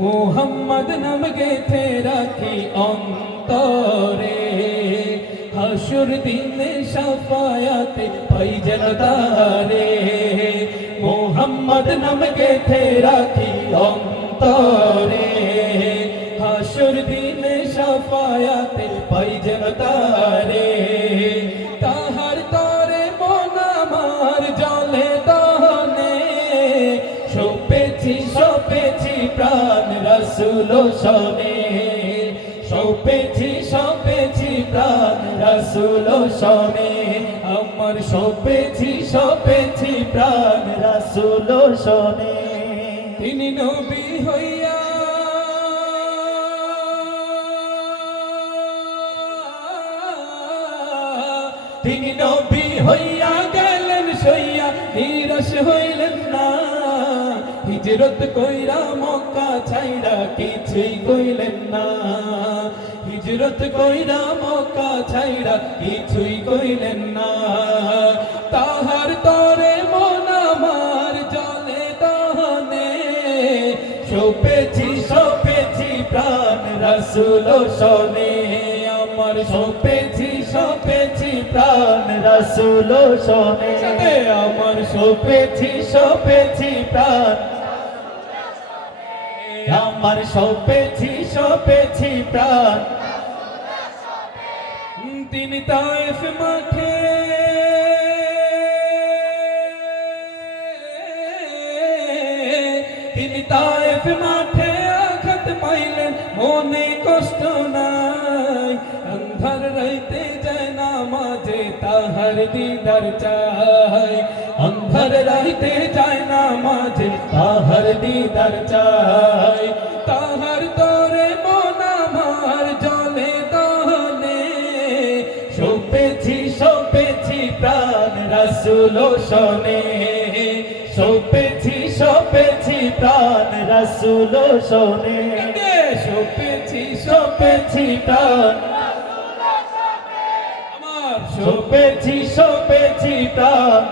মোহাম্মদ নাম গেথে রাখি অন্তরে। হাসুর দিনে সাফায়াতে পাই যেন তারে। মোহাম্মদ নাম গেথে রাখি অন্তরে। হাসুর দিনে সাফায়াতে পাই যেন তারে। তাহার তরে মন আমার জলে দহনে। প্রাণ রসুল শোনে, সপেছি সপেছি প্রাণ রসুল শোনে, আমার সপেছি সপেছি প্রাণ রসুল শোনে। তিনি নবী হইয়া তিনি নবী হইয়া গেলেন, সইয়া নিরাশ হইলেন না। হিজরত কইরা মক্কা ছাইরা কিছুই কইলেন না। হিজরত কইরা মক্কা ছাইরা কিছুই কইলেন না। তাহার তরে মন আমার জলে দহনে। সপেছি সপেছি প্রাণ রসুল শোনে। আমার সপেছি সপেছি প্রাণ রসুল শোনে। আমার সপেছি সপেছি প্রাণ আমার সপেছি সপেছি প্রাণ। তিনি তাইফ মাঠে। তিনি তাইফ মাঠে আঘাত পাইলেন, মনে কষ্ট নাই। অন্ধার রাইতে যায় না মাঝে, তাহার দিদার চাই। অন্ধার রাইতে যায় না মাঝে, তাহার দিদার চাই। প্রাণ রসুল শোনে। সোপেছি সোপেছি প্রাণ রসুল শোনে। সোপেছি সোপেছি প্রাণ সোপেছি সপেছি প্রাণ